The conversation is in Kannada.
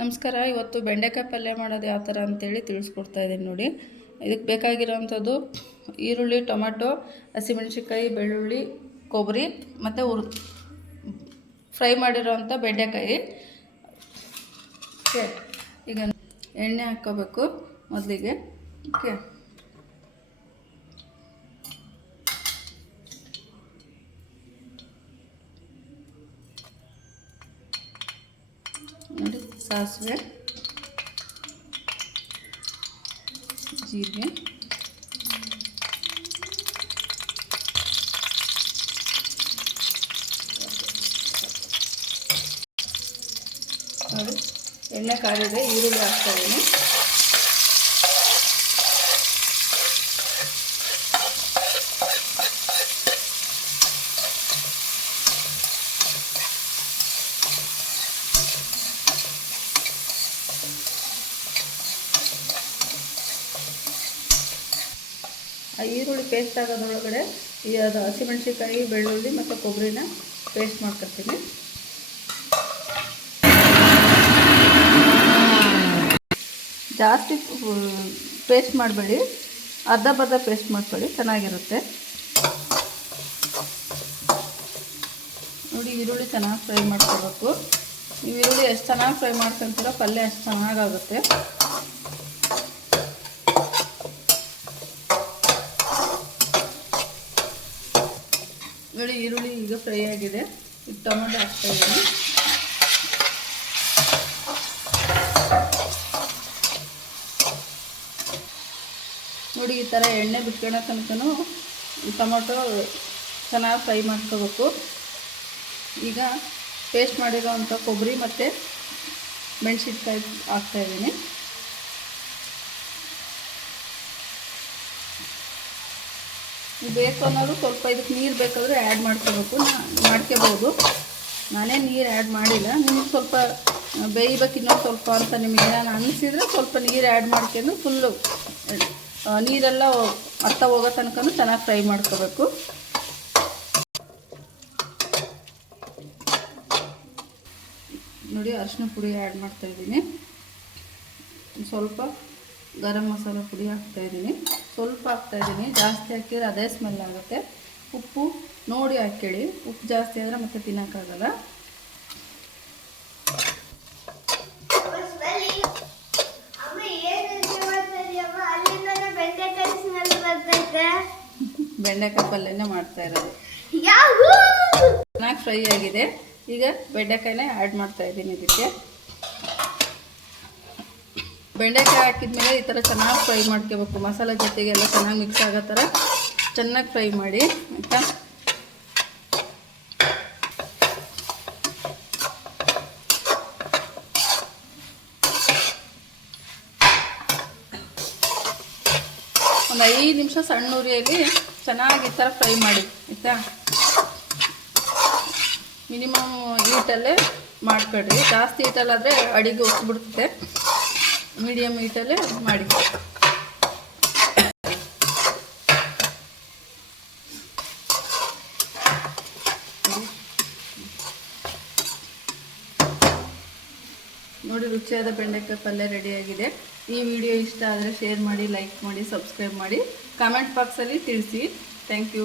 ನಮಸ್ಕಾರ, ಇವತ್ತು ಬೆಂಡೆಕಾಯಿ ಪಲ್ಯ ಮಾಡೋದು ಯಾವ ಥರ ಅಂತೇಳಿ ತಿಳಿಸ್ಕೊಡ್ತಾ ಇದ್ದೀನಿ ನೋಡಿ. ಇದಕ್ಕೆ ಬೇಕಾಗಿರೋವಂಥದ್ದು ಈರುಳ್ಳಿ, ಟೊಮೆಟೊ, ಹಸಿಮೆಣಸಿನ್ಕಾಯಿ, ಬೆಳ್ಳುಳ್ಳಿ, ಕೊಬ್ಬರಿ ಮತ್ತು ಉರ್, ಫ್ರೈ ಮಾಡಿರೋವಂಥ ಬೆಂಡೆಕಾಯಿ. ಓಕೆ, ಈಗ ಎಣ್ಣೆ ಹಾಕ್ಕೋಬೇಕು ಮೊದಲಿಗೆ. ಓಕೆ ನೋಡಿ ಸಾಸಿವೆ ಜೀರಿಗೆ ನೋಡಿ ಎಣ್ಣೆ ಕಾದಿದೆ ಈರುಳ್ಳಿ ಹಾಕ್ತಾ ಇದ್ದೀನಿ ಆ ಈರುಳ್ಳಿ ಪೇಸ್ಟ್ ಆಗೋದ್ರೊಳಗಡೆ ಈ ಅದು ಹಸಿಮೆಣಸಿನ್ಕಾಯಿ, ಬೆಳ್ಳುಳ್ಳಿ ಮತ್ತು ಕೊಬ್ಬರಿನ ಪೇಸ್ಟ್ ಮಾಡ್ಕೊತೀನಿ ಜಾಸ್ತಿ ಪೇಸ್ಟ್ ಮಾಡಬೇಡಿ. ಅರ್ಧ ಬರ್ಧ ಪೇಸ್ಟ್ ಮಾಡ್ಕೊಳ್ಳಿ ಚೆನ್ನಾಗಿರುತ್ತೆ. ನೋಡಿ, ಈರುಳ್ಳಿ ಚೆನ್ನಾಗಿ ಫ್ರೈ ಮಾಡ್ಕೋಬೇಕು. ನೀವು ಈರುಳ್ಳಿ ಎಷ್ಟು ಚೆನ್ನಾಗಿ ಫ್ರೈ ಮಾಡ್ಕೊತೀರೋ ಪಲ್ಯ ಅಷ್ಟು ಚೆನ್ನಾಗಾಗುತ್ತೆ. ನೋಡಿ ಈರುಳ್ಳಿ ಈಗ ಫ್ರೈ ಆಗಿದೆ. ಈಗ ಟೊಮೆಟೊ ಹಾಕ್ತಾ ಇದ್ದೀನಿ. ನೋಡಿ, ಈ ಥರ ಎಣ್ಣೆ ಬಿಟ್ಕೊಳ್ಳೋ ತನಕನೂ ಟೊಮೊಟೊ ಚೆನ್ನಾಗಿ ಫ್ರೈ ಮಾಡ್ಕೋಬೇಕು. ಈಗ ಪೇಸ್ಟ್ ಮಾಡಿರೋವಂಥ ಕೊಬ್ಬರಿ ಮತ್ತು ಮೆಣಸಿನ್ಕಾಯಿ ಹಾಕ್ತಾಯಿದ್ದೀನಿ ಬೇಕು ಅನ್ನೋದು ಸ್ವಲ್ಪ ಇದಕ್ಕೆ ನೀರು ಬೇಕಾದರೆ ಆ್ಯಡ್ ಮಾಡ್ಕೋಬೇಕು. ಮಾಡ್ಕೋಬೋದು. ನಾನೇ ನೀರು ಆ್ಯಡ್ ಮಾಡಿಲ್ಲ. ನಿಮಗೆ ಸ್ವಲ್ಪ ಬೇಯಬೇಕು ಇನ್ನೊಂದು ಸ್ವಲ್ಪ ಅಂತ ನಿಮಗೆ ನಾನು ಅನಿಸಿದರೆ ಸ್ವಲ್ಪ ನೀರು ಆ್ಯಡ್ ಮಾಡ್ಕೊಂಡು ಫುಲ್ಲು ನೀರೆಲ್ಲ ಅತ್ತ ಹೋಗೋ ತನಕ ಚೆನ್ನಾಗಿ ಫ್ರೈ ಮಾಡ್ಕೋಬೇಕು. ನೋಡಿ ಅರಿಶಿನ ಪುಡಿ ಆ್ಯಡ್ ಮಾಡ್ತಾಯಿದ್ದೀನಿ ಸ್ವಲ್ಪ ಗರಂ ಮಸಾಲೆ ಪುಡಿ ಹಾಕ್ತಾಯಿದ್ದೀನಿ ಸ್ವಲ್ಪ ಹಾಕ್ತಾಯಿದ್ದೀನಿ ಜಾಸ್ತಿ ಹಾಕಿದ್ರೆ ಅದೇ ಸ್ಮೆಲ್ ಆಗುತ್ತೆ. ಉಪ್ಪು ನೋಡಿ ಹಾಕ್ಕೊಳ್ಳಿ. ಉಪ್ಪು ಜಾಸ್ತಿ ಆದರೆ ಮತ್ತೆ ತಿನ್ನೋಕ್ಕಾಗಲ್ಲ ಬೆಂಡೆಕಾಯಿ ಪಲ್ಯನೇ ಮಾಡ್ತಾ ಇರೋದು. ಚೆನ್ನಾಗಿ ಫ್ರೈ ಆಗಿದೆ. ಈಗ ಬೆಂಡೆಕಾಯಿನೇ ಆ್ಯಡ್ ಮಾಡ್ತಾ ಇದ್ದೀನಿ ಇದಕ್ಕೆ. ಬೆಂಡೆಕಾಯಿ ಹಾಕಿದ್ಮೇಲೆ ಈ ಥರ ಚೆನ್ನಾಗಿ ಫ್ರೈ ಮಾಡ್ಕೋಬೇಕು. ಮಸಾಲೆ ಜೊತೆಗೆಲ್ಲ ಚೆನ್ನಾಗಿ ಮಿಕ್ಸ್ ಆಗೋ ಥರ ಚೆನ್ನಾಗಿ ಫ್ರೈ ಮಾಡಿ, ಆಯಿತಾ? ಒಂದು ಐದು ನಿಮಿಷ ಸಣ್ಣ ಉರಿಯಲ್ಲಿ ಚೆನ್ನಾಗಿ ಈ ಥರ ಫ್ರೈ ಮಾಡಿ, ಆಯಿತಾ? ಮಿನಿಮಮ್ ಹೀಟಲ್ಲೇ ಮಾಡ್ಕೊಳ್ರಿ. ಜಾಸ್ತಿ ಹೀಟಲ್ಲಾದರೆ ಅಡಿಗೆ ಉಸ್ಬಿಡ್ತದೆ ಮೀಡಿಯಮ್ ಹೀಟಲ್ಲೇ ಮಾಡಿ. ನೋಡಿ, ರುಚಿಯಾದ ಬೆಂಡೆಕಾಯಿ ಪಲ್ಯ ರೆಡಿಯಾಗಿದೆ ಈ ವಿಡಿಯೋ ಇಷ್ಟ ಆದರೆ ಶೇರ್ ಮಾಡಿ ಲೈಕ್ ಮಾಡಿ ಸಬ್ಸ್ಕ್ರೈಬ್ ಮಾಡಿ. ಕಾಮೆಂಟ್ ಬಾಕ್ಸಲ್ಲಿ ತಿಳಿಸಿ. Thank you